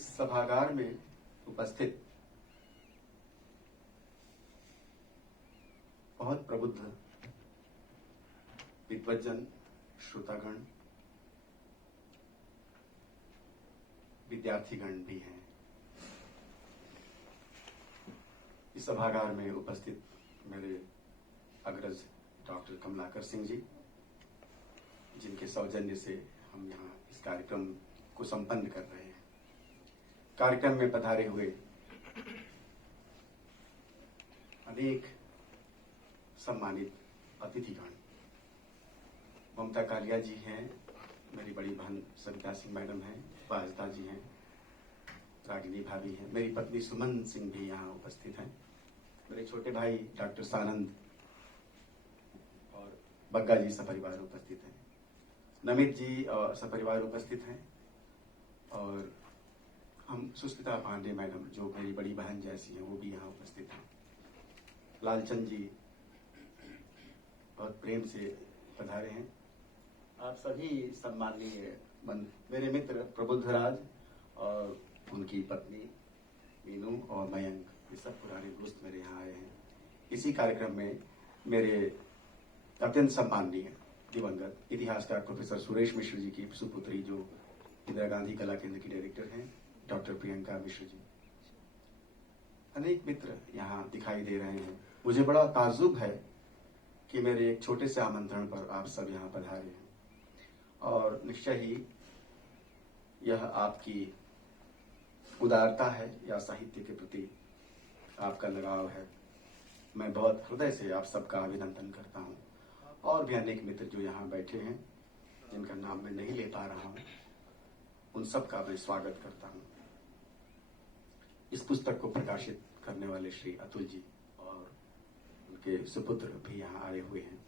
इस सभागार में उपस्थित बहुत प्रबुद्ध विद्वज्जन, श्रोतागण, विद्यार्थीगण भी हैं। इस सभागार में उपस्थित मेरे अग्रज डॉक्टर कमलाकर सिंह जी, जिनके सौजन्य से हम यहाँ इस कार्यक्रम को संपन्न कर रहे हैं। कार्यक्रम में पधारे हुए अनेक सम्मानित अतिथिगण, ममता कालिया जी हैं, मेरी बड़ी बहन सविता सिंह मैडम हैं, वाजदा जी हैं, रागिनी भाभी हैं, मेरी पत्नी सुमन सिंह भी यहाँ उपस्थित हैं, मेरे छोटे भाई डॉक्टर सानंद और बग्गा जी सपरिवार उपस्थित हैं, नमित जी और सपरिवार उपस्थित हैं, और हम सुष्मिता पांडे मैडम जो मेरी बड़ी बहन जैसी हैं वो भी यहाँ उपस्थित हैं। लालचंद जी बहुत प्रेम से पधारे हैं। आप सभी सम्माननीय मेरे मित्र प्रबुद्धराज और उनकी पत्नी मीनू और मयंक, ये सब पुराने दोस्त मेरे यहाँ आए हैं। इसी कार्यक्रम में मेरे अत्यंत सम्माननीय दिवंगत इतिहासकार प्रोफेसर सुरेश मिश्र जी की सुपुत्री, जो इंदिरा गांधी कला केंद्र की डायरेक्टर हैं, डॉक्टर प्रियंका मिश्र जी, अनेक मित्र यहाँ दिखाई दे रहे हैं। मुझे बड़ा ताज्जुब है कि मेरे एक छोटे से आमंत्रण पर आप सब यहाँ पधारे हैं, और निश्चय ही यह आपकी उदारता है या साहित्य के प्रति आपका लगाव है। मैं बहुत हृदय से आप सबका अभिनंदन करता हूँ। और भी अनेक मित्र जो यहाँ बैठे हैं, जिनका नाम मैं नहीं ले पा रहा हूँ, उन सबका मैं स्वागत करता हूँ। इस पुस्तक को प्रकाशित करने वाले श्री अतुल जी और उनके सुपुत्र भी यहाँ आए हुए हैं।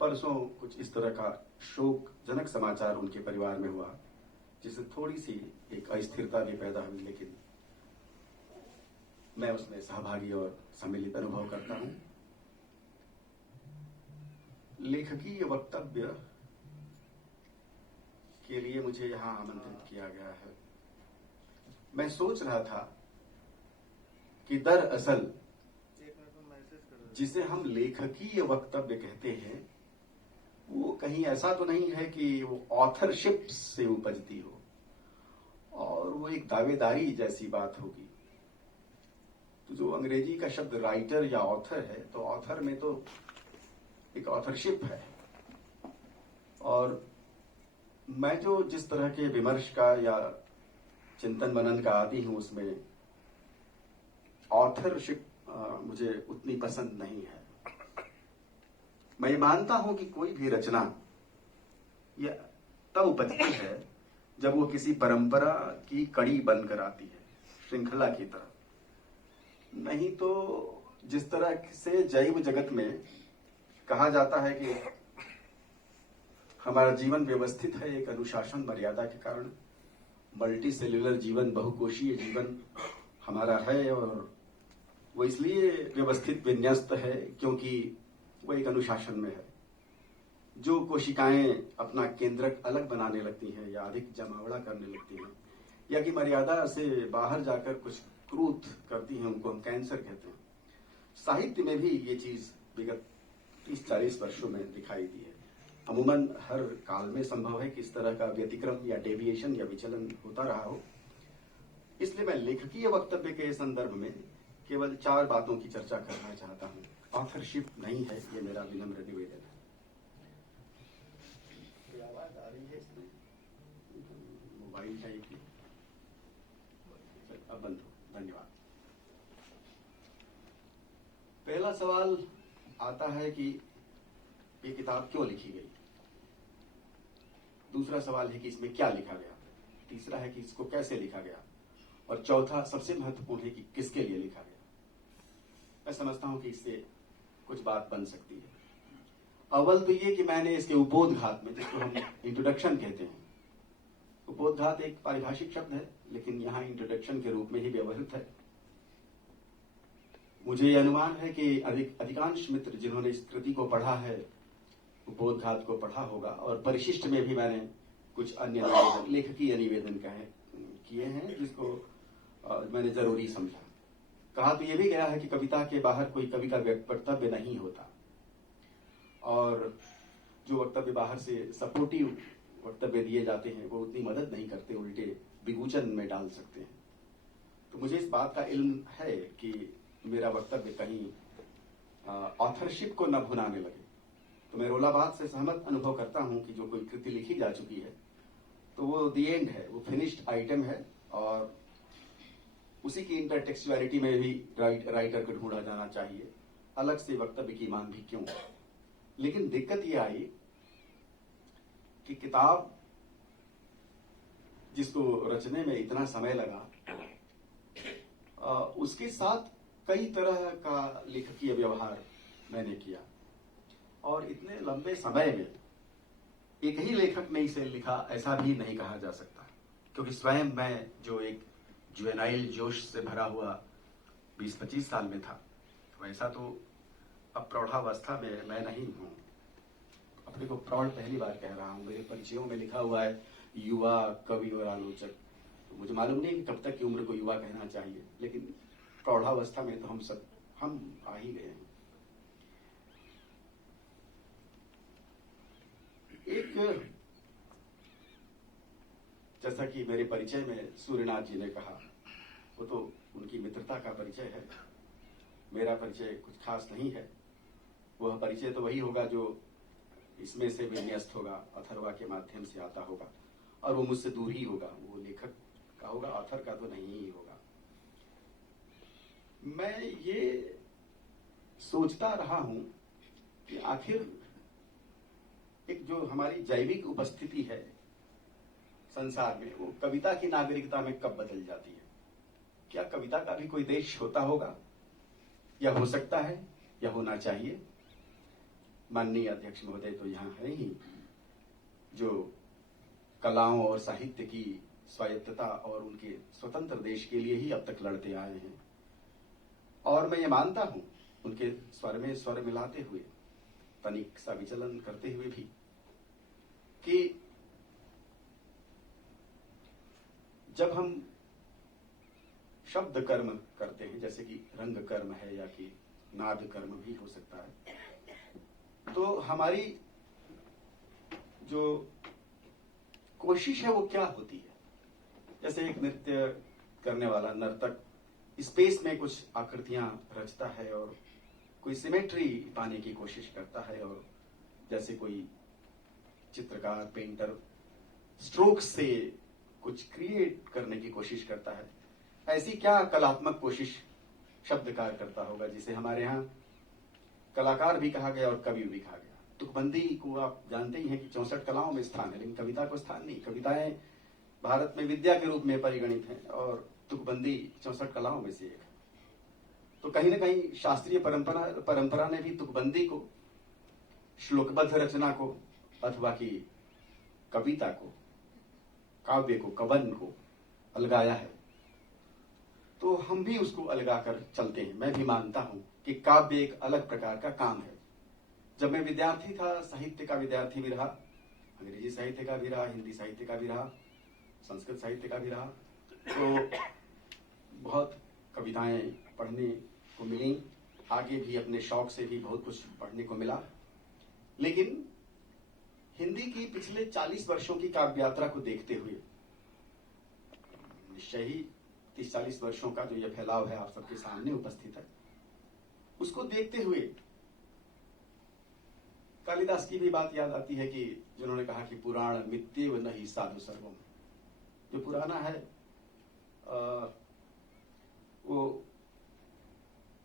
परसों कुछ इस तरह का शोकजनक समाचार उनके परिवार में हुआ, जिससे थोड़ी सी एक अस्थिरता भी पैदा हुई, लेकिन मैं उसमें सहभागी और सम्मिलित अनुभव करता हूं। लेखकीय वक्तव्य के लिए मुझे यहां आमंत्रित किया गया है। मैं सोच रहा था कि दरअसल जिसे हम लेखकीय वक्तव्य कहते हैं, वो कहीं ऐसा तो नहीं है कि वो ऑथरशिप से उपजती हो और वो एक दावेदारी जैसी बात होगी। तो जो अंग्रेजी का शब्द राइटर या ऑथर है, तो ऑथर में तो एक ऑथरशिप है, और मैं जो जिस तरह के विमर्श का या चिंतन मनन का आदी हूं, उसमें ऑथरशिप मुझे उतनी पसंद नहीं है। मैं ये मानता हूं कि कोई भी रचना यह तब उपजती है जब वो किसी परंपरा की कड़ी बनकर आती है, श्रृंखला की तरह। नहीं तो जिस तरह से जैव जगत में कहा जाता है कि हमारा जीवन व्यवस्थित है एक अनुशासन मर्यादा के कारण, मल्टी सेल्युलर जीवन, बहुकोशीय जीवन हमारा है, और वो इसलिए व्यवस्थित विन्यस्त है क्योंकि वो एक अनुशासन में है। जो कोशिकाएं अपना केंद्रक अलग बनाने लगती हैं या अधिक जमावड़ा करने लगती हैं, या कि मर्यादा से बाहर जाकर कुछ क्रूत करती हैं, उनको हम कैंसर कहते हैं। साहित्य में भी ये चीज विगत 30-40 वर्षों में दिखाई दी है। अमूमन हर काल में संभव है कि इस तरह का व्यतिक्रम या डेविएशन या विचलन होता रहा हो। इसलिए मैं लेखकीय वक्तव्य के संदर्भ में केवल 4 बातों की चर्चा करना चाहता हूं। ऑथरशिप नहीं है, ये मेरा विनम्र निवेदन है। आवाज आ रही है इसमें? मोबाइल है कि अब बंद हो। धन्यवाद। पहला सवाल आता है कि ये किताब क्यों लिखी गई। दूसरा सवाल है कि इसमें क्या लिखा गया। तीसरा है कि इसको कैसे लिखा गया, और चौथा सबसे महत्वपूर्ण है कि किसके लिए लिखा गया। मैं समझता हूं कि इससे कुछ बात बन सकती है। अव्वल तो ये कि मैंने इसके उपोद्घात में, जिसको हम इंट्रोडक्शन कहते हैं, उपोद्घात एक पारिभाषिक शब्द है, लेकिन यहां इंट्रोडक्शन के रूप में ही व्यवहृत है। मुझे यह अनुमान है कि अधिकांश मित्र जिन्होंने इस कृति को पढ़ा है, उपोद्घात को पढ़ा होगा, और परिशिष्ट में भी मैंने कुछ अन्य लेखकीय निवेदन किए हैं जिसको मैंने जरूरी समझा। कहा तो यह भी गया है कि कविता के बाहर कोई कवि का वक्तव्य नहीं होता, और जो वक्तव्य बाहर से सपोर्टिव वक्तव्य दिए जाते हैं वो उतनी मदद नहीं करते, उल्टे विभूचन में डाल सकते हैं। तो मुझे इस बात का इल्म है कि मेरा वक्तव्य कहीं ऑथरशिप को न भुनाने लगे। तो मैं रोलाबाद से सहमत अनुभव करता हूं कि जो कोई कृति लिखी जा चुकी है तो वो द एंड है, वो फिनिश्ड आइटम है, और उसी की इंटरटेक्चुअलिटी में भी राइटर को ढूंढा जाना चाहिए, अलग से वक्तव्य की मांग भी क्यों। लेकिन दिक्कत ये आई कि किताब जिसको रचने में इतना समय लगा, उसके साथ कई तरह का लेखकीय व्यवहार मैंने किया, और इतने लंबे समय में एक ही लेखक ने इसे लिखा ऐसा भी नहीं कहा जा सकता, क्योंकि स्वयं मैं जो एक जुवेनाइल जोश से भरा हुआ 20-25 साल में था, वैसा तो अब प्रौढ़ावस्था में मैं नहीं हूं। अपने को प्रौढ़ पहली बार कह रहा हूं। मेरे परिचयों में लिखा हुआ है युवा कवि और आलोचक, तो मुझे मालूम नहीं कि कब तक की उम्र को युवा कहना चाहिए, लेकिन प्रौढ़ावस्था में तो हम आ ही गए हैं। एक, जैसा कि मेरे परिचय में सूर्यनाथ जी ने कहा, वो तो उनकी मित्रता का परिचय है, मेरा परिचय कुछ खास नहीं है। वह परिचय तो वही होगा जो इसमें से विन्यस्त होगा, अथर्वा के माध्यम से आता होगा, और वो मुझसे दूर ही होगा, वो लेखक का होगा, ऑथर का तो नहीं ही होगा। मैं ये सोचता रहा हूं कि आखिर एक जो हमारी जैविक उपस्थिति है संसार में, वो कविता की नागरिकता में कब बदल जाती है। क्या कविता का भी कोई देश होता होगा, या हो सकता है, या होना चाहिए। माननीय अध्यक्ष महोदय तो यहाँ है ही, जो कलाओं और साहित्य की स्वायत्तता और उनके स्वतंत्र देश के लिए ही अब तक लड़ते आए हैं, और मैं ये मानता हूं उनके स्वर में स्वर मिलाते हुए, तनिक सा विचलन करते हुए भी, कि जब हम शब्द कर्म करते हैं, जैसे कि रंग कर्म है या कि नाद कर्म भी हो सकता है, तो हमारी जो कोशिश है वो क्या होती है। जैसे एक नृत्य करने वाला नर्तक स्पेस में कुछ आकृतियां रचता है और कोई सिमेट्री पाने की कोशिश करता है, और जैसे कोई चित्रकार पेंटर स्ट्रोक से कुछ क्रिएट करने की कोशिश करता है, ऐसी क्या कलात्मक कोशिश शब्दकार करता होगा, जिसे हमारे यहाँ कलाकार भी कहा गया और कवि भी कहा गया। तुकबंदी को आप जानते ही हैं कि 64 कलाओं में स्थान है, लेकिन कविता को स्थान नहीं। कविताएं भारत में विद्या के रूप में परिगणित हैं, और तुकबंदी 64 कलाओं में से एक है। तो कहीं ना कहीं शास्त्रीय परंपरा ने भी तुकबंदी को, श्लोकबद्ध रचना को, अथवा की कविता को, काव्य को, कवन को अलगाया है। तो हम भी उसको अलगा कर चलते हैं। मैं भी मानता हूं कि काव्य एक अलग प्रकार का काम है। जब मैं विद्यार्थी था, साहित्य का विद्यार्थी भी रहा, अंग्रेजी साहित्य का भी रहा, हिंदी साहित्य का भी रहा, संस्कृत साहित्य का भी रहा, तो बहुत कविताएं पढ़ने को मिली। आगे भी अपने शौक से भी बहुत कुछ पढ़ने को मिला। लेकिन हिंदी की पिछले 40 वर्षों की काव्य यात्रा को देखते हुए, निश्चय ही 30-40 वर्षों का जो यह फैलाव है आप सबके सामने उपस्थित है, उसको देखते हुए कालिदास की भी बात याद आती है कि जिन्होंने कहा कि पुराण मित्येव नहि साधु सर्वम। जो पुराना है वो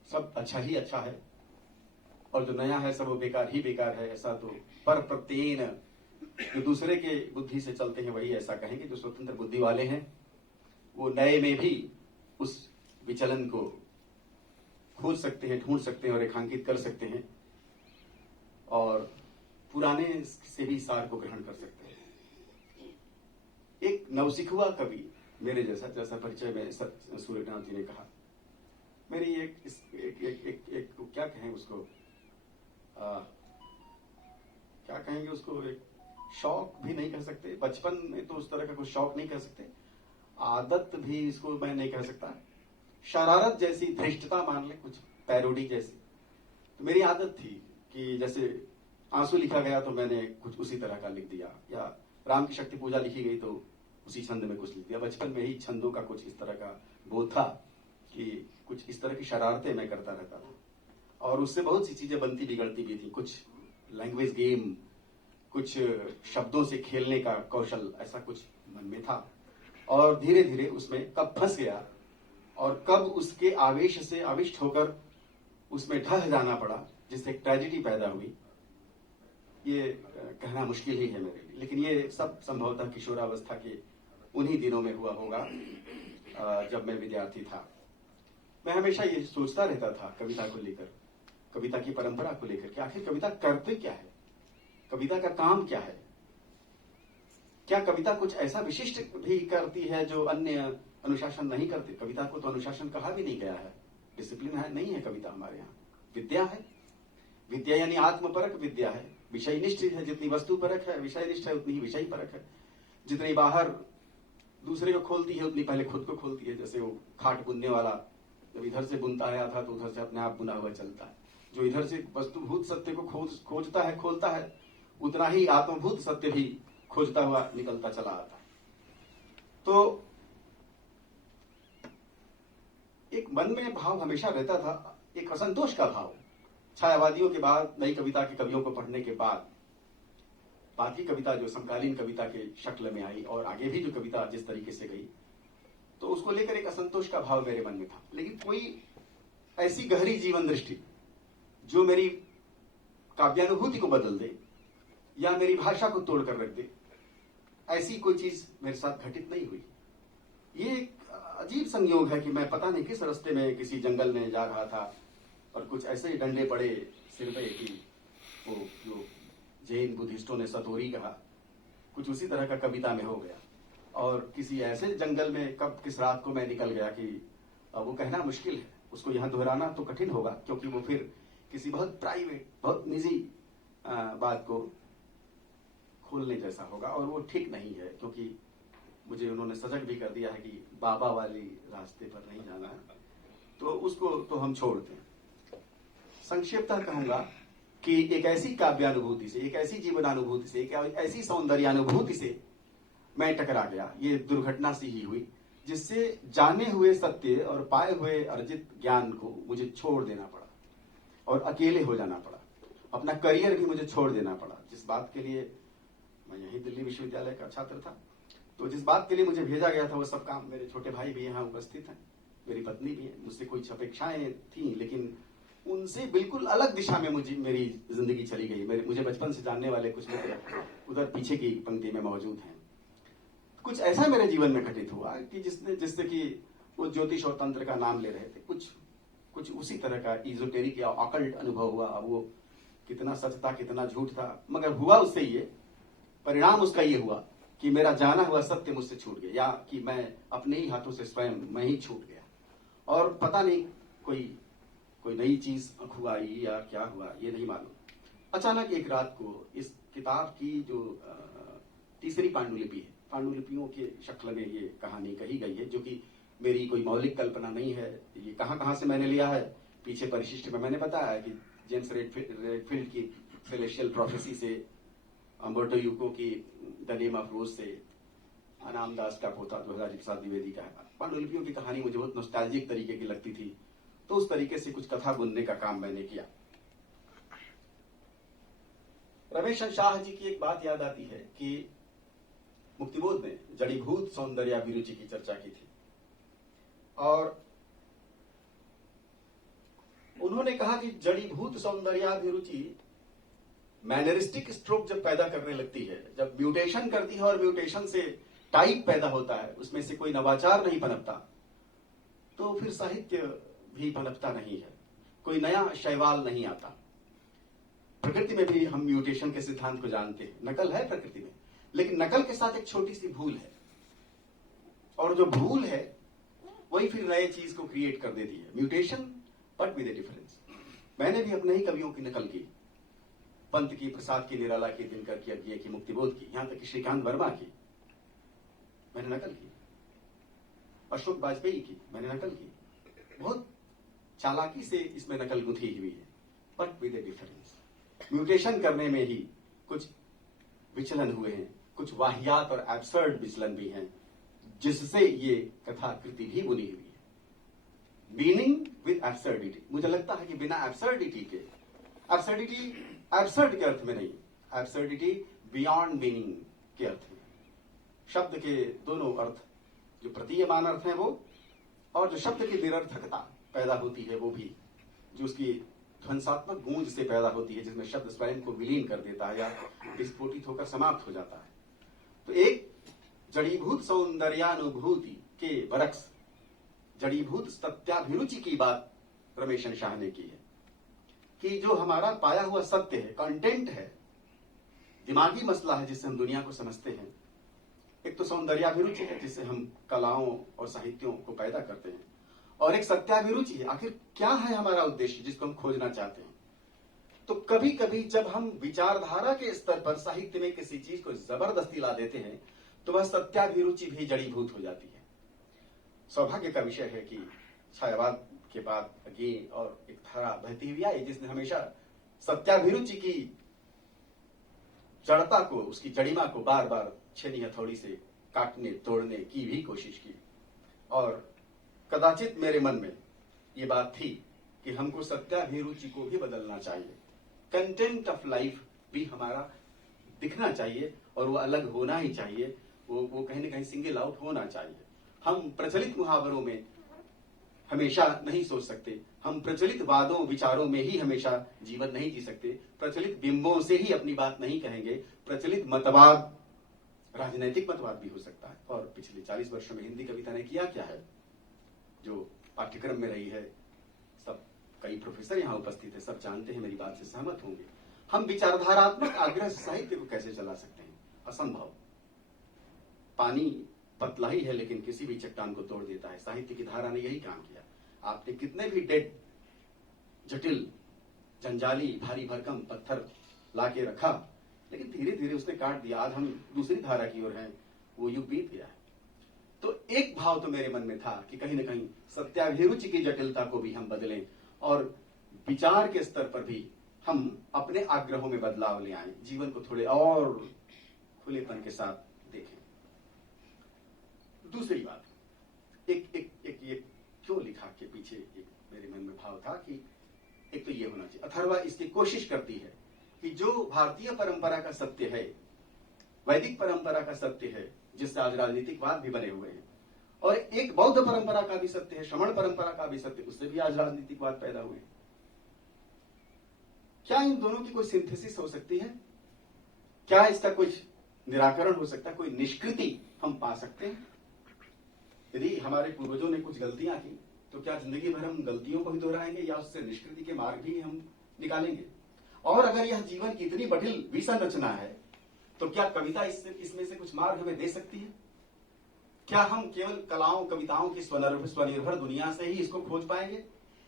सब अच्छा ही अच्छा है, और जो नया है सब वो बेकार ही बेकार है। ऐसा तो पर प्रत्येन, जो दूसरे के बुद्धि से चलते हैं वही ऐसा कहेंगे। जो स्वतंत्र बुद्धि वाले हैं वो नए में भी उस विचलन को खोज सकते हैं, ढूंढ सकते हैं और रेखांकित कर सकते हैं, और पुराने से भी सार को ग्रहण कर सकते हैं। एक नवसिखुआ कवि मेरे जैसा परिचय में सूर्यनाथ जी ने कहा, मेरी एक क्या कहें उसको, क्या कहेंगे उसको, एक शौक भी नहीं कह सकते, बचपन में तो उस तरह का कुछ शौक नहीं कह सकते, आदत भी इसको मैं नहीं कह सकता, शरारत जैसी धृष्टता मान ले, कुछ पैरोडी जैसी। तो मेरी आदत थी कि जैसे आंसू लिखा गया तो मैंने कुछ उसी तरह का लिख दिया, या राम की शक्ति पूजा लिखी गई तो उसी छंद में कुछ लिख दिया। बचपन में ही छंदों का कुछ इस तरह का बोध था कि कुछ इस तरह की शरारतें मैं करता रहता था, और उससे बहुत सी चीजें बनती बिगड़ती भी थी। कुछ लैंग्वेज गेम, कुछ शब्दों से खेलने का कौशल, ऐसा कुछ मन में था। और धीरे धीरे उसमें कब फंस गया और कब उसके आवेश से आविष्ट होकर उसमें ढह जाना पड़ा, जिससे एक ट्रेजेडी पैदा हुई, ये कहना मुश्किल ही है मेरे लिए। लेकिन ये सब संभवतः किशोरावस्था के उन्हीं दिनों में हुआ होगा जब मैं विद्यार्थी था। मैं हमेशा ये सोचता रहता था कविता को लेकर, कविता की परंपरा को लेकर कि आखिर कविता करते क्या है, कविता का काम क्या है, क्या कविता कुछ ऐसा विशिष्ट भी करती है जो अन्य अनुशासन नहीं करते। कविता को तो अनुशासन कहा भी नहीं गया है, डिसिप्लिन है नहीं है कविता हमारे यहाँ। विद्या है, विद्या यानी आत्मपरक विद्या है, विषय निष्ठ है। जितनी वस्तु परक है विषय निष्ठ है, उतनी ही विषय परक है। जितनी बाहर दूसरे को खोलती है उतनी पहले खुद को खोलती है। जैसे वो खाट बुनने वाला जब इधर से बुनता आया था तो उधर से अपने आप बुना हुआ चलता है। जो इधर से वस्तुभूत सत्य को खोजता है, खोलता है, उतना ही आत्मभूत सत्य भी खोजता हुआ निकलता चला आता है। तो एक मन में भाव हमेशा रहता था, एक असंतोष का भाव। छायावादियों के बाद, नई कविता के कवियों को पढ़ने के बाद की कविता जो समकालीन कविता के शक्ल में आई और आगे भी जो कविता जिस तरीके से गई, तो उसको लेकर एक असंतोष का भाव मेरे मन में था। लेकिन कोई ऐसी गहरी जीवन दृष्टि जो मेरी काव्यानुभूति को बदल दे या मेरी भाषा को तोड़कर रख दे, ऐसी कोई चीज मेरे साथ घटित नहीं हुई। ये एक अजीब संयोग है कि मैं पता नहीं किस रास्ते में किसी जंगल में जा रहा था और कुछ ऐसे ही डंडे पड़े सिर पे कि वो जो जैन बुद्धिस्टों ने सतोरी कहा, कुछ उसी तरह का कविता में हो गया। और किसी ऐसे जंगल में कब किस रात को मैं निकल गया कि वो कहना मुश्किल है, उसको यहाँ दोहराना तो कठिन होगा, क्योंकि वो फिर किसी बहुत प्राइवेट, बहुत निजी बात को खोलने जैसा होगा, और वो ठीक नहीं है। क्योंकि मुझे उन्होंने सजग भी कर दिया है कि बाबा वाली रास्ते पर नहीं जाना है, तो उसको तो हम छोड़ते हैं। संक्षेपतः कहूंगा कि एक ऐसी काव्यानुभूति से, एक ऐसी जीवनानुभूति से, एक ऐसी सौंदर्यानुभूति से मैं टकरा गया, ये दुर्घटना सी ही हुई, जिससे जाने हुए सत्य और पाए हुए अर्जित ज्ञान को मुझे छोड़ देना पड़ा और अकेले हो जाना पड़ा। अपना करियर भी मुझे छोड़ देना पड़ा, जिस बात के लिए मैं यही दिल्ली विश्वविद्यालय का छात्र था, तो जिस बात के लिए मुझे भेजा गया था वो सब काम, मेरे छोटे भाई भी यहाँ उपस्थित हैं, मेरी पत्नी भी है, मुझसे कुछ अपेक्षाएं थी, लेकिन उनसे बिल्कुल अलग दिशा में मेरी जिंदगी चली गई। मुझे बचपन से जानने वाले कुछ मित्र उधर पीछे की पंक्ति में मौजूद हैं। कुछ ऐसा मेरे जीवन में घटित हुआ कि जिससे कि वो ज्योतिष और तंत्र का नाम ले रहे थे, कुछ उसी तरह का इजोटेरिक या ऑकल्ट अनुभव हुआ। अब वो कितना सच था कितना झूठ था, मगर हुआ उससे ये, परिणाम उसका ये हुआ कि मेरा जाना हुआ सत्य मुझसे छूट गया, या कि मैं अपने ही हाथों से स्वयं मैं ही छूट गया। और पता नहीं कोई नई चीज हुआ या क्या हुआ ये नहीं मालूम। अचानक एक रात को इस किताब की जो तीसरी पांडुलिपि है, पांडुलिपियों के शक्ल में ये कहानी कही गई है, जो कि मेरी कोई मौलिक कल्पना नहीं है। ये कहां से मैंने लिया है, पीछे परिशिष्ट में मैंने बताया कि जेम्स रेडफील्ड की सेलेस्टियल प्रोफेसी से, अम्बर्टो यूको की द नेम ऑफ रोज से, अनाम दास का पोता 2007 द्विवेदी का है। पांडुलिपियों की कहानी मुझे बहुत नॉस्टैल्जिक तरीके की लगती थी, तो उस तरीके से कुछ कथा बुनने का काम मैंने किया। रमेश शाह जी की एक बात याद आती है कि मुक्तिबोध में जड़ीभूत सौंदर्याभिरुचि की चर्चा की थी, और उन्होंने कहा कि जड़ीभूत सौंदर्याभिरुचि मैनरिस्टिक स्ट्रोक जब पैदा करने लगती है, जब म्यूटेशन करती है और म्यूटेशन से टाइप पैदा होता है, उसमें से कोई नवाचार नहीं पनपता, तो फिर साहित्य भी पनपता नहीं है, कोई नया शैवाल नहीं आता। प्रकृति में भी हम म्यूटेशन के सिद्धांत को जानते हैं, नकल है प्रकृति में, लेकिन नकल के साथ एक छोटी सी भूल है, और जो भूल है वही फिर नए चीज को क्रिएट कर देती है। Mutation but with A difference. मैंने भी अपने ही कवियों की नकल की, पंत की, प्रसाद की, निराला की, दिनकर की, अज्ञे की, मुक्तिबोध की, यहां तक कि श्रीकांत वर्मा की मैंने नकल की, अशोक वाजपेयी की मैंने नकल की। बहुत चालाकी से इसमें नकल गुथी हुई है, but with A difference. Mutation करने में ही कुछ विचलन हुए हैं, कुछ वाहियात और एब्सर्ड विचलन भी हैं, जिससे ये कथाकृति भी बुनी हुई है। Meaning with absurdity. मुझे लगता है कि बिना एब्सर्डिटी के, एब्सर्डिटी एब्सर्ड के अर्थ में नहीं, एब्सर्डिटी बियॉन्ड मीनिंग के अर्थ में। शब्द के दोनों अर्थ, जो प्रतीयमान अर्थ है वो, और जो शब्द की निरर्थकता पैदा होती है वो भी, जो उसकी ध्वंसात्मक गूंज से पैदा होती है, जिसमें शब्द स्वयं को विलीन कर देता है या विस्फोटित होकर समाप्त हो जाता है। तो एक जड़ीभूत सौंदर्यानुभूति के बरक्स जड़ीभूत सत्याभिरुचि की बात रमेशन शाह ने की है कि जो हमारा पाया हुआ सत्य है, कंटेंट है, दिमागी मसला है जिससे हम दुनिया को समझते हैं। एक तो सौंदर्याभिरुचि है जिससे हम कलाओं और साहित्यों को पैदा करते हैं, और एक सत्याभिरुचि है, आखिर क्या है हमारा उद्देश्य जिसको हम खोजना चाहते हैं। तो कभी कभी जब हम विचारधारा के स्तर पर साहित्य में किसी चीज को जबरदस्ती ला देते हैं तो वह सत्याभिरुचि भी जड़ीभूत हो जाती है। सौभाग्य का विषय है कि छायावाद के बाद अगे और एक धारा बहती हुई आई जिसने हमेशा सत्याभिरुचि की जड़ता को, उसकी जड़िमा को बार बार छेनी हथौड़ी से काटने तोड़ने की भी कोशिश की। और कदाचित मेरे मन में ये बात थी कि हमको सत्याभिरुचि को भी बदलना चाहिए। कंटेंट ऑफ लाइफ भी हमारा दिखना चाहिए और वो अलग होना ही चाहिए, वो कहीं ना कहीं सिंगल आउट होना चाहिए। हम प्रचलित मुहावरों में हमेशा नहीं सोच सकते, हम प्रचलित वादों विचारों में ही हमेशा जीवन नहीं जी सकते, प्रचलित बिंबों से ही अपनी बात नहीं कहेंगे। प्रचलित मतवाद राजनैतिक मतवाद भी हो सकता है। और पिछले 40 वर्षों में हिंदी कविता ने किया क्या है, जो पाठ्यक्रम में रही है, सब कई प्रोफेसर यहाँ उपस्थित है, सब जानते हैं, मेरी बात से सहमत होंगे। हम विचारधारात्मक आग्रह से साहित्य को कैसे चला सकते हैं? असंभव। पानी पतला ही है लेकिन किसी भी चट्टान को तोड़ देता है। साहित्य की धारा ने यही काम किया। आपने कितने भी डेड, जटिल, जंजाली, भारी भरकम पत्थर लाके रखा, लेकिन धीरे धीरे उसने काट दिया। आज हम दूसरी धारा की ओर हैं, वो युग बीत गया है। तो एक भाव तो मेरे मन में था कि कहीं ना कहीं सत्याभिरुचि की जटिलता को भी हम बदलें और विचार के स्तर पर भी हम अपने आग्रहों में बदलाव ले आए, जीवन को थोड़े और खुलेपन के साथ देखें। दूसरी बात, एक ये क्यों लिखा के पीछे एक मेरे मन में भाव था कि एक तो ये होना चाहिए, अथर्वा इसकी कोशिश करती है कि जो भारतीय परंपरा का सत्य है, वैदिक परंपरा का सत्य है, जिससे आज राजनीतिकवाद भी बने हुए हैं, और एक बौद्ध परंपरा का भी सत्य है, श्रमण परंपरा का भी सत्य, उससे भी आज राजनीतिकवाद पैदा हुए। क्या इन दोनों की कोई सिंथेसिस हो सकती है? क्या इसका कुछ निराकरण हो सकता है? कोई निष्कृति हम पा सकते हैं? यदि हमारे पूर्वजों ने कुछ गलतियां की तो क्या जिंदगी भर हम गलतियों को ही दोहराएंगे या उससे निष्कृति के मार्ग भी हम निकालेंगे? और अगर यह जीवन की इतनी बटिल विसंरचना है तो क्या कविता इसमें से कुछ मार्ग हमें दे सकती है? क्या हम केवल कलाओं कविताओं की स्वनिर्भर दुनिया से ही इसको खोज पाएंगे,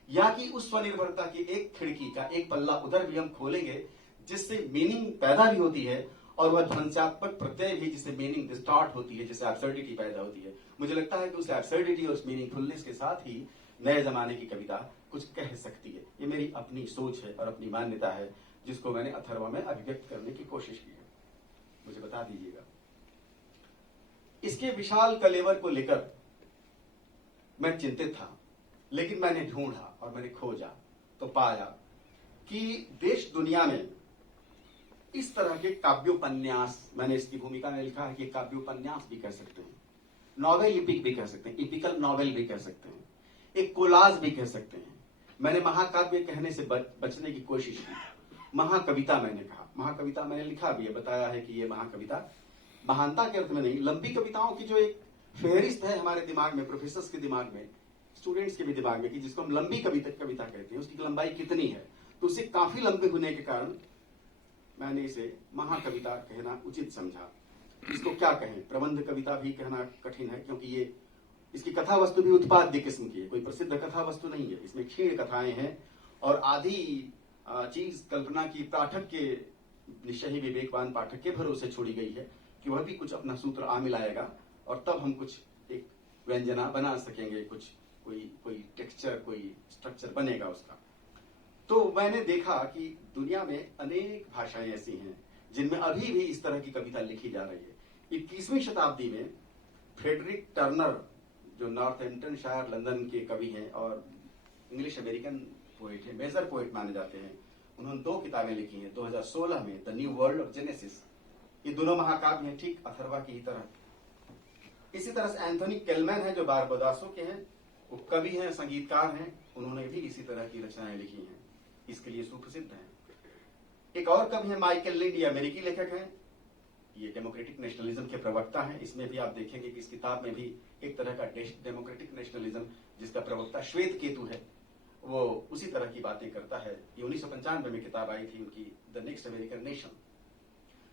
या कि उस स्वनिर्भरता की एक खिड़की का एक पल्ला उधर भी हम खोलेंगे जिससे मीनिंग पैदा भी होती है और वह ध्वंसात्मक प्रत्यय भी जिससे मीनिंग डिस्टॉर्ट होती है, जिससे एब्सर्डिटी पैदा होती है। मुझे लगता है कि उस एब्सर्डिटी और उस मीनिंगफुलनेस के साथ ही नए जमाने की कविता कुछ कह सकती है। ये मेरी अपनी सोच है और अपनी मान्यता है जिसको मैंने अथर्वा में अभिव्यक्त करने की कोशिश की है। मुझे बता दीजिएगा। इसके विशाल कलेवर को लेकर मैं चिंतित था, लेकिन मैंने ढूंढा और मैंने खोजा तो पाया कि देश दुनिया में इस तरह के काव्योपन्यास, मैंने इसकी भूमिका में लिखा है कि काव्योपन्यास भी कह सकते हैं, नॉवेल इपिक भी कह सकते हैं, इपिकल नॉवेल भी कह सकते हैं, एक कोलाज भी कह सकते हैं। मैंने महाकाव्य कहने से बचने की कोशिश की, महाकविता मैंने कहा। महाकविता मैंने लिखा भी है, बताया है कि ये महाकविता महानता के अर्थ में नहीं, लंबी कविताओं की जो एक फेहरिस्त है हमारे दिमाग में, प्रोफेसर्स के दिमाग में, स्टूडेंट्स के भी दिमाग में, कि जिसको हम लंबी कविता कहते हैं, उसकी लंबाई कितनी है, तो उसे काफी लंबे होने के कारण मैंने इसे महाकविता कहना उचित समझा। इसको क्या कहें, प्रबंध कविता भी कहना कठिन है क्योंकि ये इसकी कथा वस्तु भी उत्पाद्य किस्म की है, कोई प्रसिद्ध कथा वस्तु नहीं है। इसमें क्षीण कथाएं हैं और आधी चीज कल्पना की पाठक के निश्चय ही विवेकवान पाठक के भरोसे छोड़ी गई है कि वह भी कुछ अपना सूत्र आ मिलाएगा और तब हम कुछ एक व्यंजना बना सकेंगे, कुछ कोई टेक्सचर, कोई स्ट्रक्चर बनेगा उसका। तो मैंने देखा कि दुनिया में अनेक भाषाएं ऐसी हैं जिनमें अभी भी इस तरह की कविता लिखी जा रही है। 21वीं शताब्दी में फ्रेडरिक टर्नर, जो नॉर्थहैम्पटनशायर लंदन के कवि हैं और इंग्लिश अमेरिकन पोएट है, मेजर पोएट माने जाते हैं, उन्होंने 2 किताबें लिखी हैं 2016 में, the new world of genesis. ये दोनों महाकाव्य हैं, ठीक अथर्वा की ही तरह। इसी तरह से एंथोनी केलमैन है जो बारबाडोस के हैं, वो कवि हैं, संगीतकार हैं, उन्होंने भी इसी तरह की रचनाएं लिखी हैं, इसके लिए सुप्रसिद्ध हैं। एक और कवि है माइकल लिंड, ये अमेरिकी लेखक हैं, ये डेमोक्रेटिक नेशनलिज्म के प्रवक्ता हैं। इसमें भी आप देखेंगे कि इस किताब में भी एक तरह का डेमोक्रेटिक नेशनलिज्म जिसका प्रवक्ता श्वेत केतु है, वो उसी तरह की बातें करता है। ये 1995 में किताब आई थी उनकी, the next American nation.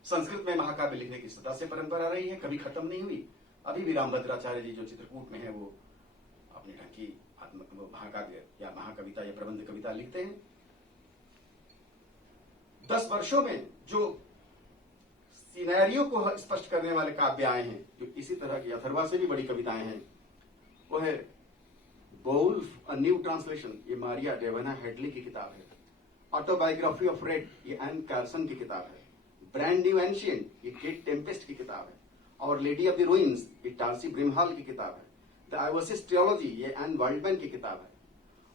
Sanskrit में महाकाव्य लिखने की सदा से परंपरा रही है, कभी खत्म नहीं हुई। अभी भी रामभद्राचार्य जी जो चित्रकूट में है वो अपने ढंग की महाकाव्य या महाकविता या प्रबंध कविता लिखते हैं। 10 वर्षों में जो सिनेरियो को स्पष्ट करने वाले काव्य आए हैं, जो इसी तरह की अथर्वा से भी बड़ी कविताएं हैं, वो है बोल्फ, अ न्यू ट्रांसलेशन, ये मारिया डेवना हेडली की किताब है। ऑटोबायोग्राफी ऑफ रेड, ये एन कार्सन की किताब है। ब्रांड न्यू एंशिएंट, ये केट टेम्पेस्ट की किताब है। और लेडी ऑफ द रूइंस, ये टार्सी ब्रिमहाल की किताब है। द आइवोसिस ट्रियोलॉजी, ये एन वाइल्डमैन की किताब है।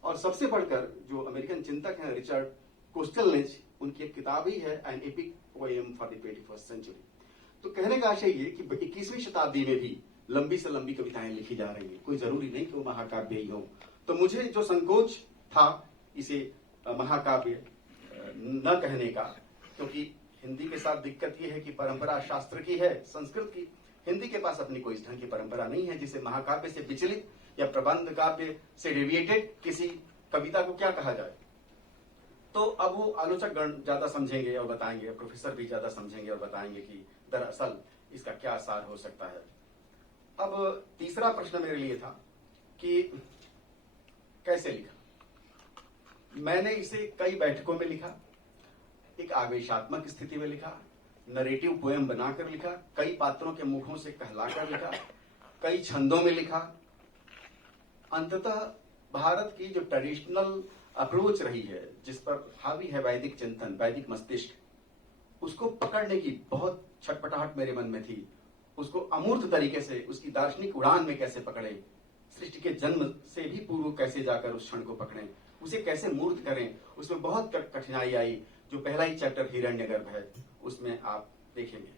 और सबसे बढ़कर जो अमेरिकन चिंतक हैं रिचर्ड कोस्टलनेच, उनकी एक किताब ही है an epic poem for the 21st century. तो कहने का आशय ये कि 21वीं शताब्दी में भी लंबी से लंबी कविताएं लिखी जा रही हैं, कोई जरूरी नहीं कि वो महाकाव्य ही हो। तो मुझे जो संकोच था इसे महाकाव्य न कहने का, क्योंकि हिंदी के साथ दिक्कत ये है कि परंपरा शास्त्र की है, संस्कृत की। हिंदी के पास अपनी कोई इस ढंग की परंपरा नहीं है जिसे महाकाव्य से विचलित या प्रबंध काव्य से डेविएटेड किसी कविता को क्या कहा जाए। तो अब वो आलोचक गण ज्यादा समझेंगे और बताएंगे, प्रोफेसर भी ज्यादा समझेंगे और बताएंगे कि दरअसल इसका क्या सार हो सकता है। अब तीसरा प्रश्न मेरे लिए था कि कैसे लिखा। मैंने इसे कई बैठकों में लिखा, एक आवेशात्मक स्थिति में लिखा, नरेटिव पोएम बनाकर लिखा, कई पात्रों के मुखों से कहलाकर लिखा, कई छंदों में लिखा। अंततः भारत की जो ट्रेडिशनल अप्रोच रही है, जिस पर हावी है वैदिक चिंतन, वैदिक मस्तिष्क, उसको पकड़ने की बहुत छटपटाहट मेरे मन में थी। उसको अमूर्त तरीके से उसकी दार्शनिक उड़ान में कैसे पकड़े, सृष्टि के जन्म से भी पूर्व कैसे जाकर उस क्षण को पकड़ें, उसे कैसे मूर्त करें, उसमें बहुत कठिनाई आई। जो पहला ही चैप्टर हिरण्यगर्भ है उसमें आप देखेंगे।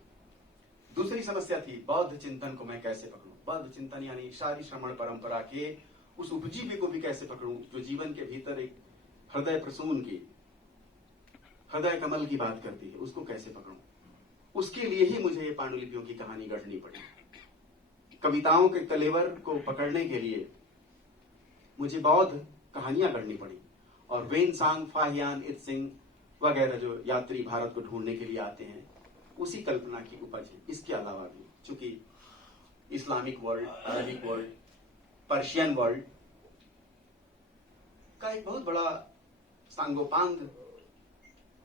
दूसरी समस्या थी बौद्ध चिंतन को मैं कैसे पकड़ूं, बौद्ध चिंतन यानी शारी श्रमण परंपरा के उस उपजीवी को भी कैसे पकड़ूं जो जीवन के भीतर एक हृदय प्रसून की, हृदय कमल की बात करती है, उसको कैसे पकड़ूं। उसके लिए ही मुझे ये पांडुलिपियों की कहानी गढ़नी पड़ी। कविताओं के कलेवर को पकड़ने के लिए मुझे बौद्ध कहानियां गढ़नी पड़ी। और वेन सांग, फाहियान, इत्सिंग वगैरह जो यात्री भारत को ढूंढने के लिए आते हैं, उसी कल्पना की उपज है। इसके अलावा भी चूंकि Islamic world, Arabic world, Persian world का एक बहुत बड़ा सांगोपांग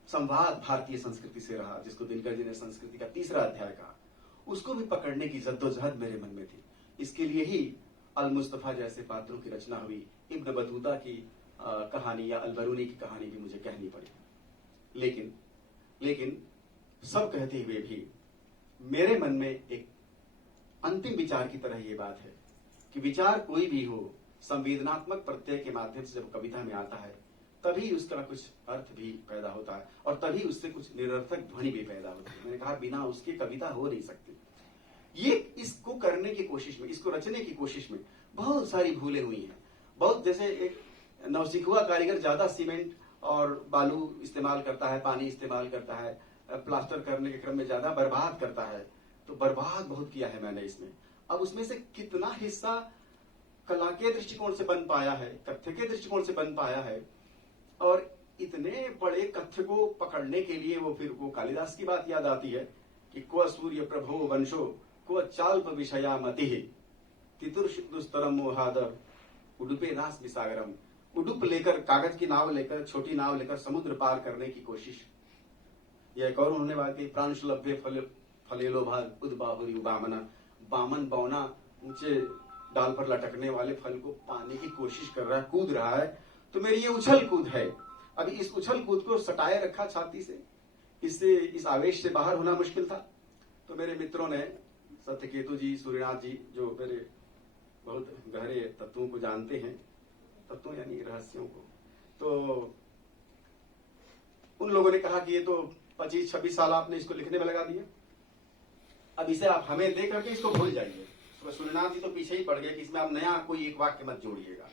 संवाद भारतीय संस्कृति से रहा, जिसको दिनकर जी ने संस्कृति का तीसरा अध्याय कहा, उसको भी पकड़ने की जद्दोजहद मेरे मन में थी। इसके लिए ही अल मुस्तफा जैसे पात्रों की रचना हुई, इब्न बतूता की कहानी या अलबरूनी की कहानी भी मुझे कहनी पड़ी। लेकिन सब कहते हुए भी मेरे मन में एक अंतिम विचार की तरह ये बात है कि विचार कोई भी हो, संवेदनात्मक प्रत्यय के माध्यम से जब कविता में आता है तभी उसका कुछ अर्थ भी पैदा होता है और तभी उससे कुछ निरर्थक ध्वनि भी पैदा होती है। मैंने कहा बिना उसके कविता हो नहीं सकती। ये इसको करने की कोशिश में, इसको रचने की कोशिश में बहुत सारी भूलें हुई हैं। बहुत जैसे एक नौसिखुआ कारीगर ज्यादा सीमेंट और बालू इस्तेमाल करता है, पानी इस्तेमाल करता है, प्लास्टर करने के क्रम में ज्यादा बर्बाद करता है, तो बर्बाद बहुत किया है मैंने इसमें। अब उसमें से कितना हिस्सा कला के दृष्टिकोण से बन पाया है, कथ्य के दृष्टिकोण से बन पाया है, और इतने बड़े कथ्य को पकड़ने के लिए वो फिर वो कालिदास की बात याद आती है कि क्व सूर्य प्रभो वंशो क्व चाल्प विषया मति तितुर दुस्तरम मोहाद उडुपे नास्मि सागरम। उडुप लेकर, कागज की नाव लेकर, छोटी नाव लेकर समुद्र पार करने की कोशिश। यह एक और उन्होंने बात की, प्रांशुलभ्य फलेलो भाग उद्बाहुरी बामना, बामन बौना ऊंचे डाल पर लटकने वाले फल को पाने की कोशिश कर रहा है, कूद रहा है। तो मेरी ये उछल कूद है। अभी इस उछल कूद को सटाए रखा छाती से, इससे इस आवेश से बाहर होना मुश्किल था। तो मेरे मित्रों ने, सत्यकेतु जी, सूर्यनाथ जी, जो मेरे बहुत गहरे तत्वों को जानते हैं, तत्वों यानी रहस्यों को, तो उन लोगों ने कहा कि ये तो 25-26 साल आपने इसको लिखने में लगा दिया, अब इसे आप हमें दे करके इसको भूल जाइए। तो सूर्यनाथ जी तो पीछे ही पड़ गए कि इसमें आप नया कोई एक वाक्य मत जोड़िएगा,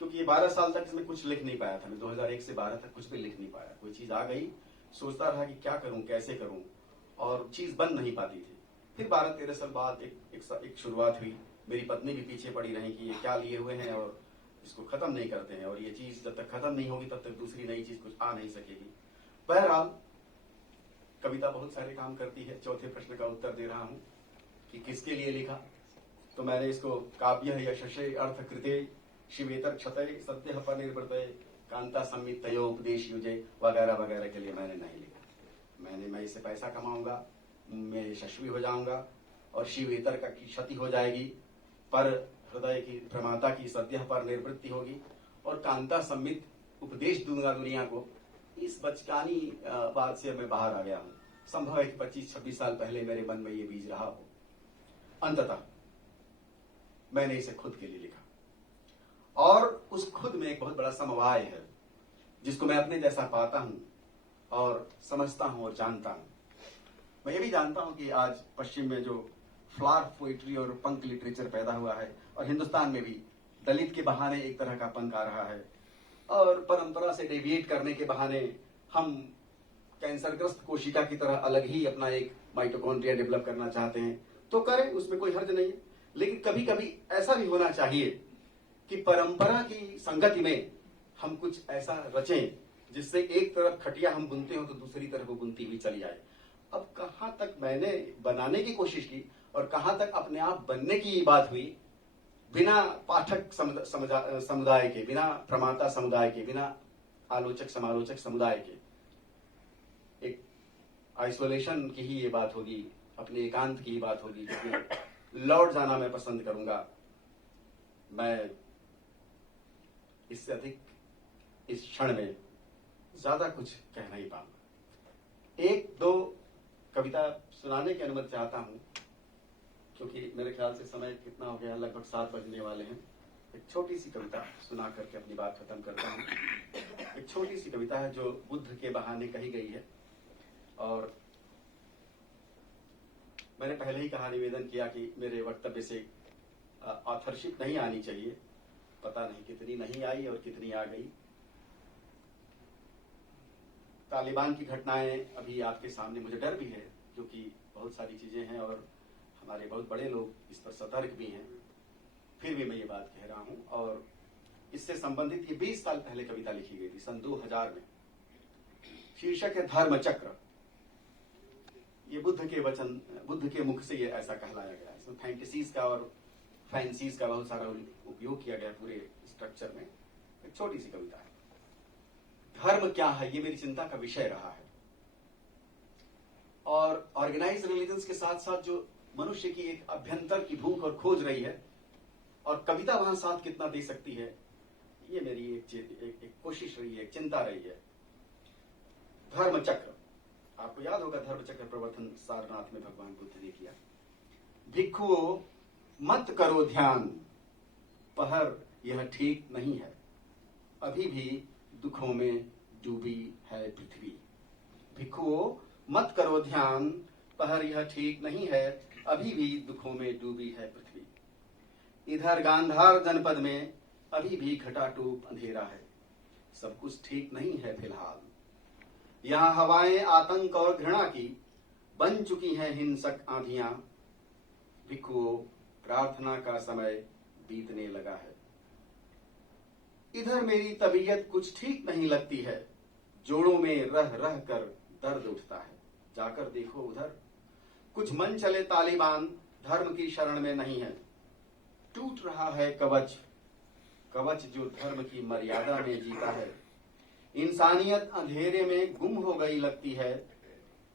क्योंकि ये 12 साल तक इसमें कुछ लिख नहीं पाया था मैं। 2001 से 12 तक कुछ भी लिख नहीं पाया। कोई चीज आ गई, सोचता रहा कि क्या करूं, कैसे करूं, और चीज बन नहीं पाती थी। फिर 12-13 साल बाद एक शुरुआत हुई। मेरी पत्नी भी पीछे पड़ी रही कि ये क्या लिए हुए हैं और इसको खत्म नहीं करते हैं, और ये चीज जब तक खत्म नहीं होगी तब तक दूसरी नई चीज कुछ आ नहीं सकेगी। बहरहाल कविता बहुत सारे काम करती है। चौथे प्रश्न का उत्तर दे रहा हूं कि किसके लिए लिखा। तो मैंने इसको काव्य यशसे अर्थ कृते शिवेतर क्षतय सत्य परिनिर्वृतय कांता संमितयो उपदेश युजय वगैरह वगैरह के लिए मैंने नहीं लिखा। मैं इससे पैसा कमाऊंगा, मैं यशस्वी हो जाऊंगा और शिवेतर का की क्षति हो जाएगी, पर हृदय की प्रमाता की सद्य पर निवृत्ति होगी, और कांता सम्मित उपदेश दूंगा दुनिया को। इस बचकानी बात से मैं बाहर आ गया हूं। संभव है कि 25-26 साल पहले मेरे मन में ये बीज रहा हो। अंततः मैंने इसे खुद के लिए लिखा, और उस खुद में एक बहुत बड़ा समवाय है जिसको मैं अपने जैसा पाता हूं और समझता हूं और जानता हूं। मैं ये भी जानता हूं कि आज पश्चिम में जो फ्लावर पोइट्री और पंक लिटरेचर पैदा हुआ है, और हिंदुस्तान में भी दलित के बहाने एक तरह का पंक आ रहा है, और परंपरा से डेविएट करने के बहाने हम कैंसरग्रस्त कोशिका की तरह अलग ही अपना एक माइटोकॉन्ड्रिया डेवलप करना चाहते हैं। तो करें, उसमें कोई हर्ज नहीं है। लेकिन कभी कभी ऐसा भी होना चाहिए कि परंपरा की संगति में हम कुछ ऐसा रचें जिससे एक तरफ खटिया हम बुनते हो तो दूसरी तरफ वो बुनती हुई चली जाए। अब कहां तक मैंने बनाने की कोशिश की और कहां तक अपने आप बनने की बात हुई, बिना पाठक समुदाय के, बिना प्रमाता समुदाय के, बिना आलोचक समालोचक समुदाय के, एक आइसोलेशन की ही ये बात होगी, अपने एकांत की ही बात होगी, जिसमें लौट जाना मैं पसंद करूंगा। मैं इससे अधिक इस क्षण में ज्यादा कुछ कह नहीं पाऊंगा। एक दो कविता सुनाने की अनुमति चाहता हूं, क्योंकि मेरे ख्याल से समय कितना हो गया, लगभग 7 बजने वाले हैं। एक छोटी सी कविता सुना करके अपनी बात खत्म करता हूं। एक छोटी सी कविता है जो बुद्ध के बहाने कही गई है, और मैंने पहले ही कहा, निवेदन किया कि मेरे वक्तव्य से ऑथरशिप नहीं आनी चाहिए। पता नहीं कितनी नहीं आई और कितनी आ गई। तालिबान की घटनाएं अभी आपके सामने, मुझे डर भी है क्योंकि बहुत सारी चीजें हैं और हमारे बहुत बड़े लोग इस पर सतर्क भी हैं। फिर भी मैं ये बात कह रहा हूं, और इससे संबंधित ये 20 साल पहले कविता लिखी गई थी, सन 2000 में। शीर्षक है धर्म चक्र। ये बुद्ध के वचन, बुद्ध के मुख से ये ऐसा कहलाया गया। इसमें फैंटेसीज का और फैंसीज का बहुत सारा उपयोग किया गया पूरे स्ट्रक्चर में। एक छोटी सी कविता है। धर्म क्या है, ये मेरी चिंता का विषय रहा है, और ऑर्गेनाइज रिलीजन्स के साथ साथ जो मनुष्य की एक अभ्यंतर की भूख और खोज रही है, और कविता वहां साथ कितना दे सकती है, ये मेरी एक कोशिश रही है, एक चिंता रही है। धर्म चक्र, आपको याद होगा धर्म चक्र प्रवर्तन सारनाथ में भगवान बुद्ध ने किया। भिक्षुओं मत करो ध्यान, पहर यह ठीक नहीं है, अभी भी दुखों में डूबी है पृथ्वी। भिक्षुओं मत करो ध्यान, पहर यह ठीक नहीं है, अभी भी दुखों में डूबी है पृथ्वी। इधर गांधार जनपद में अभी भी घटाटूप अंधेरा है, सब कुछ ठीक नहीं है फिलहाल। यहाँ हवाएं आतंक और घृणा की बन चुकी हैं हिंसक आंधियां। भिक्षुओं प्रार्थना का समय बीतने लगा है। इधर मेरी तबीयत कुछ ठीक नहीं लगती है, जोड़ों में रह रह कर दर्द उठता है। जाकर देखो उधर, कुछ मन चले तालिबान धर्म की शरण में नहीं है। टूट रहा है कवच, कवच जो धर्म की मर्यादा में जीता है। इंसानियत अंधेरे में गुम हो गई लगती है,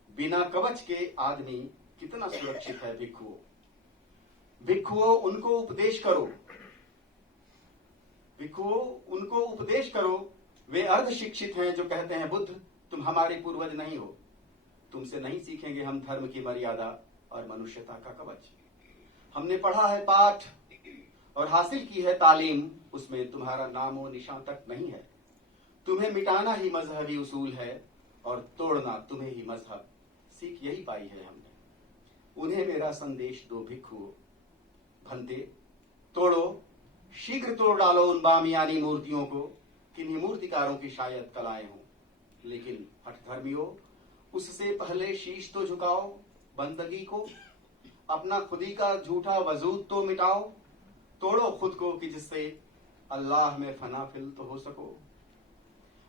बिना कवच के आदमी कितना सुरक्षित है। भिक्षुओं भिक्षुओं उनको उपदेश करो, भिक्षुओं उनको उपदेश करो, वे अर्ध शिक्षित हैं जो कहते हैं बुद्ध तुम हमारे पूर्वज नहीं हो। तुमसे नहीं सीखेंगे हम धर्म की मर्यादा और मनुष्यता का कवच। हमने पढ़ा है पाठ और हासिल की है तालीम, उसमें तुम्हारा नामो निशान तक नहीं है। तुम्हें मिटाना ही मजहबी उसूल है और तोड़ना तुम्हें ही मजहब, सीख यही पाई है हमने। उन्हें मेरा संदेश दो भिक्षुओं, भंते तोड़ो, शीघ्र तोड़ डालो उन बामियानी मूर्तियों को, किन्हीं मूर्तिकारों की शायद कलाएं हों। लेकिन हठधर्मियों, उससे पहले शीश तो झुकाओ बंदगी को, अपना खुदी का झूठा वजूद तो मिटाओ। तोड़ो खुद को कि जिससे अल्लाह में फनाफिल तो हो सको।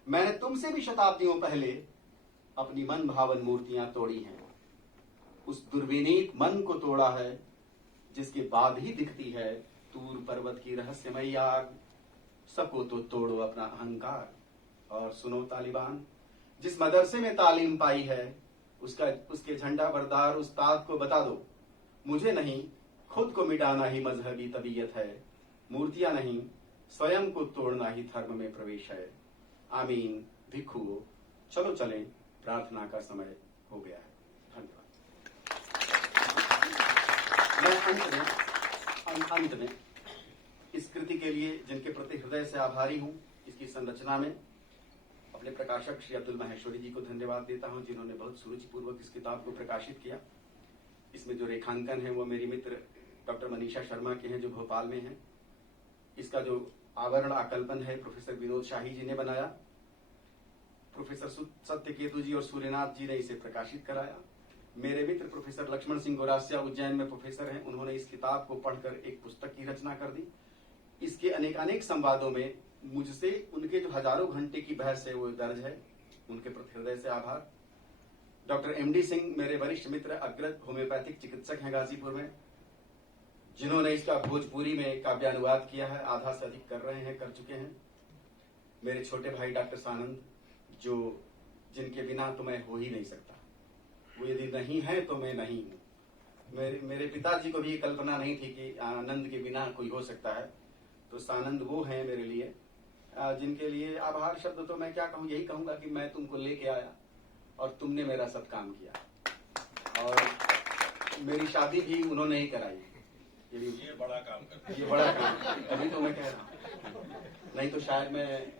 मैंने तुमसे भी शताब्दियों पहले अपनी मन भावन मूर्तियां तोड़ी हैं, उस दुर्विनीत मन को तोड़ा है जिसके बाद ही दिखती है तूर पर्वत की रहस्यमयी आग। सबको तो तोड़ो अपना अहंकार। और सुनो तालिबान, जिस मदरसे में तालीम पाई है उसके झंडा बरदार उस्ताद को बता दो, मुझे नहीं खुद को मिटाना ही मजहबी तबीयत है। मूर्तियां नहीं, स्वयं को तोड़ना ही धर्म में प्रवेश है। आमीन। भिक्षुओं चलो चलें, प्रार्थना का समय हो गया है। धन्यवाद। मैं अंत में इस कृति के लिए जिनके प्रति हृदय से आभारी हूं, इसकी संरचना में अपने प्रकाशक श्री अब्दुल महेश्वरी जी को धन्यवाद देता हूं, जिन्होंने बहुत सुरुचिपूर्वक इस किताब को प्रकाशित किया। इसमें जो रेखांकन है वो मेरी मित्र डॉक्टर मनीषा शर्मा के हैं जो भोपाल में हैं। इसका जो आवरण आकल्पन है प्रोफेसर विनोद शाही जी ने बनाया। प्रोफेसर सत्यकेतु जी और सूर्यनाथ जी ने इसे प्रकाशित कराया। मेरे मित्र प्रोफेसर लक्ष्मण सिंह गोरासिया उज्जैन में प्रोफेसर हैं, उन्होंने इस किताब को पढ़कर एक पुस्तक की रचना कर दी। इसके अनेक संवादों में मुझसे उनके जो हजारों घंटे की बहस है वो दर्ज है, उनके प्रति हृदय से आभार। डॉक्टर एमडी सिंह मेरे वरिष्ठ मित्र, अग्रज होम्योपैथिक चिकित्सक हैं गाजीपुर में, जिन्होंने इसका भोजपुरी में काव्यानुवाद किया है, आधा से अधिक कर चुके हैं। मेरे छोटे भाई डॉक्टर सानंद, जो जिनके बिना तो मैं हो ही नहीं सकता, वो यदि नहीं है तो मैं नहीं हूँ। मेरे पिताजी को भी कल्पना नहीं थी कि आनंद के बिना कोई हो सकता है, तो सानंद वो हैं मेरे लिए, जिनके लिए आभार शब्द तो मैं क्या कहूँ, यही कहूंगा कि मैं तुमको लेके आया और तुमने मेरा सत्काम किया। और मेरी शादी भी उन्होंने ही कराई। ये बड़ा काम करता है, ये बड़ा काम, अभी तो मैं कह रहा हूँ, नहीं तो शायद मैं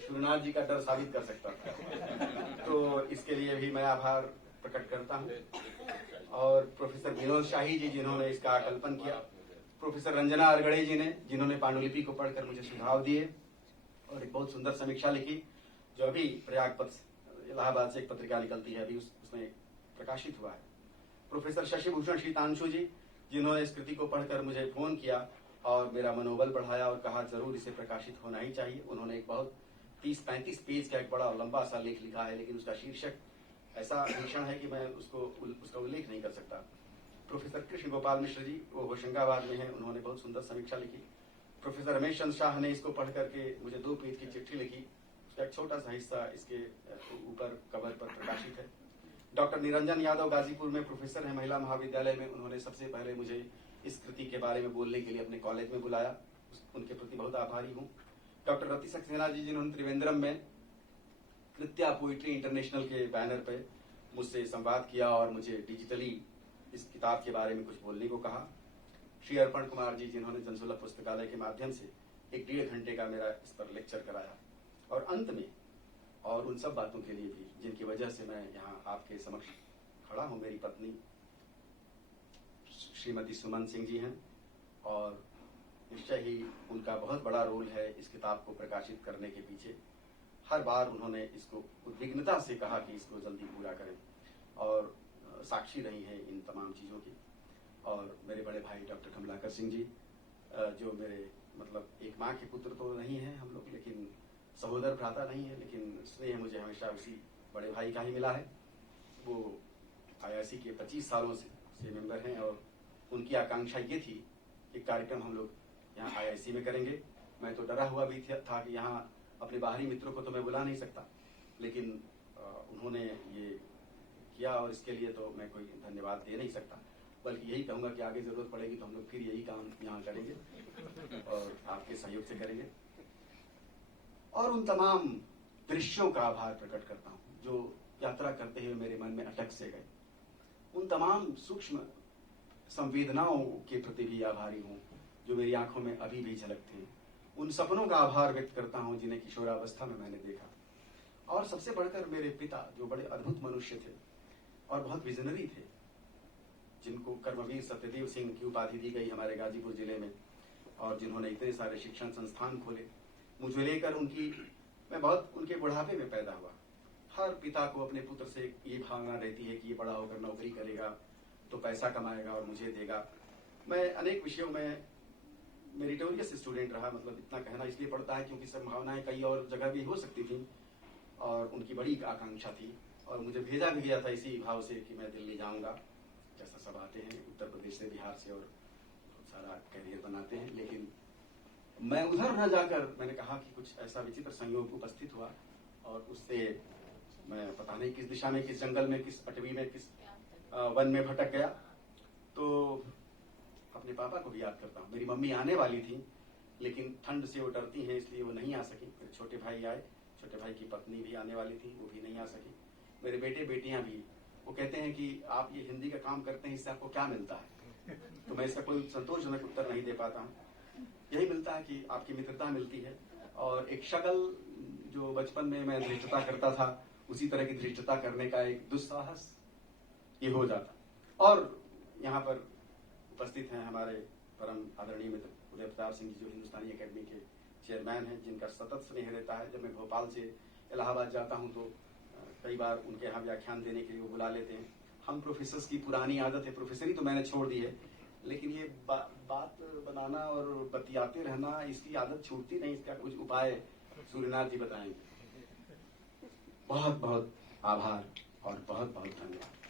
सूर्यनाथ जी का डर साबित कर सकता था। तो इसके लिए भी मैं आभार प्रकट करता हूँ। और प्रोफेसर विनोद शाही जी जिन्होंने इसका आकल्पन किया, प्रोफेसर रंजना अरगड़े जी ने जिन्होंने पांडुलिपि को पढ़कर मुझे सुझाव दिए और एक बहुत सुंदर समीक्षा लिखी, जो अभी प्रयागपत्र इलाहाबाद से एक पत्रिका निकलती है, अभी उसमें प्रकाशित हुआ है। प्रोफेसर शशि भूषण शीतांशु जी जिन्होंने इस कृति को पढ़कर मुझे फोन किया और मेरा मनोबल बढ़ाया और कहा जरूर इसे प्रकाशित होना ही चाहिए। उन्होंने एक बहुत 30-35 पेज का एक बड़ा लंबा सा लेख लिखा है, लेकिन उसका शीर्षक ऐसा भीषण है कि मैं उसका उल्लेख नहीं कर सकता। प्रोफेसर कृष्ण गोपाल मिश्र जी, वो होशंगाबाद में हैं, उन्होंने बहुत सुंदर समीक्षा लिखी। प्रोफेसर रमेश चंद्र शाह ने इसको पढ़ करके मुझे 2 पेज की चिट्ठी लिखी, उसका एक छोटा सा हिस्सा इसके ऊपर कवर पर प्रकाशित है। डॉक्टर निरंजन यादव गाजीपुर में प्रोफेसर हैं महिला महाविद्यालय में, उन्होंने सबसे पहले मुझे इस कृति के बारे में बोलने के लिए अपने कॉलेज में बुलाया, उनके प्रति बहुत आभारी हूँ। डॉक्टर रति सक्सेना जी जिन्होंने त्रिवेंद्रम में कृत्या पोइट्री इंटरनेशनल के बैनर पे मुझसे संवाद किया और मुझे डिजिटली इस किताब के बारे में कुछ बोलने को कहा। श्री अर्पण कुमार जी जिन्होंने जनसुलभ पुस्तकालय के माध्यम से 1-1.5 घंटे का मेरा इस पर लेक्चर कराया। और अंत में, और उन सब बातों के लिए भी जिनकी वजह से मैं यहाँ आपके समक्ष खड़ा हूँ, मेरी पत्नी श्रीमती सुमन सिंह जी हैं, और निश्चय ही उनका बहुत बड़ा रोल है इस किताब को प्रकाशित करने के पीछे। हर बार उन्होंने इसको उद्विग्नता से कहा कि इसको जल्दी पूरा करें और साक्षी रही है इन तमाम चीज़ों की। और मेरे बड़े भाई डॉक्टर कमलाकर सिंह जी, जो मेरे मतलब एक माँ के पुत्र तो नहीं है हम लोग, लेकिन सहोदर भ्राता नहीं है, लेकिन स्नेह मुझे हमेशा उसी बड़े भाई का ही मिला है। वो IIC के 25 सालों से मेंबर हैं और उनकी आकांक्षा ये थी कि कार्यक्रम हम लोग यहाँ IIC में करेंगे। मैं तो डरा हुआ भी था कि यहाँ अपने बाहरी मित्रों को तो मैं बुला नहीं सकता, लेकिन उन्होंने ये किया और इसके लिए तो मैं कोई धन्यवाद दे नहीं सकता, बल्कि यही कहूँगा कि आगे ज़रूरत पड़ेगी तो हम लोग फिर यही काम यहाँ करेंगे और आपके सहयोग से करेंगे। और उन तमाम दृश्यों का आभार प्रकट करता हूँ जो यात्रा करते हुए मेरे मन में अटक से गए। उन तमाम सूक्ष्म संवेदनाओं के प्रति भी आभारी हूँ जो मेरी आंखों में अभी भी झलकते हैं। उन सपनों का आभार व्यक्त करता हूँ जिन्हें किशोरावस्था में मैंने देखा। और सबसे बढ़कर मेरे पिता जो बड़े अद्भुत मनुष्य थे और बहुत विजनरी थे, जिनको कर्मवीर सत्यदेव सिंह की उपाधि दी गई हमारे गाजीपुर जिले में, और जिन्होंने इतने सारे शिक्षण संस्थान खोले, मुझे लेकर मैं बहुत उनके बुढ़ापे में पैदा हुआ। हर पिता को अपने पुत्र से ये भावना रहती है कि ये बड़ा होकर नौकरी करेगा तो पैसा कमाएगा और मुझे देगा। मैं अनेक विषयों में मेरिटोरियस स्टूडेंट रहा, मतलब इतना कहना इसलिए पड़ता है क्योंकि संभावनाएं कई और जगह भी हो सकती थी और उनकी बड़ी आकांक्षा थी और मुझे भेजा भी गया था इसी भाव से कि मैं दिल्ली जाऊंगा, जैसा सब आते हैं उत्तर प्रदेश से, बिहार से और बहुत सारा कैरियर बनाते हैं। लेकिन मैं उधर न जाकर मैंने कहा कि कुछ ऐसा विचित्र संयोग उपस्थित हुआ और उससे मैं पता नहीं किस दिशा में, किस जंगल में, किस पटवी में, किस वन में भटक गया। तो अपने पापा को भी याद करता हूँ। मेरी मम्मी आने वाली थी लेकिन ठंड से वो डरती हैं इसलिए वो नहीं आ सकी। फिर छोटे भाई आए, छोटे भाई की पत्नी भी आने वाली थी, वो भी नहीं आ सकी। मेरे बेटे बेटियां भी, वो कहते हैं कि आप ये हिंदी का काम करते हैं, इससे आपको क्या मिलता है? तो मैं इसका कोई संतोषजनक उत्तर नहीं दे पाता हूँ। यही मिलता है कि आपकी मित्रता मिलती है और एक शक्ल जो बचपन में मैं धृष्टता करता था उसी तरह की धृष्टता करने का एक दुस्साहस ये हो जाता। और यहाँ पर उपस्थित हैं हमारे परम आदरणीय मित्र उदय प्रताप सिंह जी जो हिंदुस्तानी एकेडमी के चेयरमैन हैं, जिनका सतत स्नेह रहता है। जब मैं भोपाल से इलाहाबाद जाता हूँ तो कई बार उनके यहाँ व्याख्यान देने के लिए वो बुला लेते हैं। हम प्रोफेसर्स की पुरानी आदत है, प्रोफेसरी तो मैंने छोड़ दी है, लेकिन ये बात बनाना और बतियाते रहना इसकी आदत छूटती नहीं। इसका कुछ उपाय सूर्यनाथ जी बताएंगे। बहुत बहुत आभार और बहुत बहुत धन्यवाद।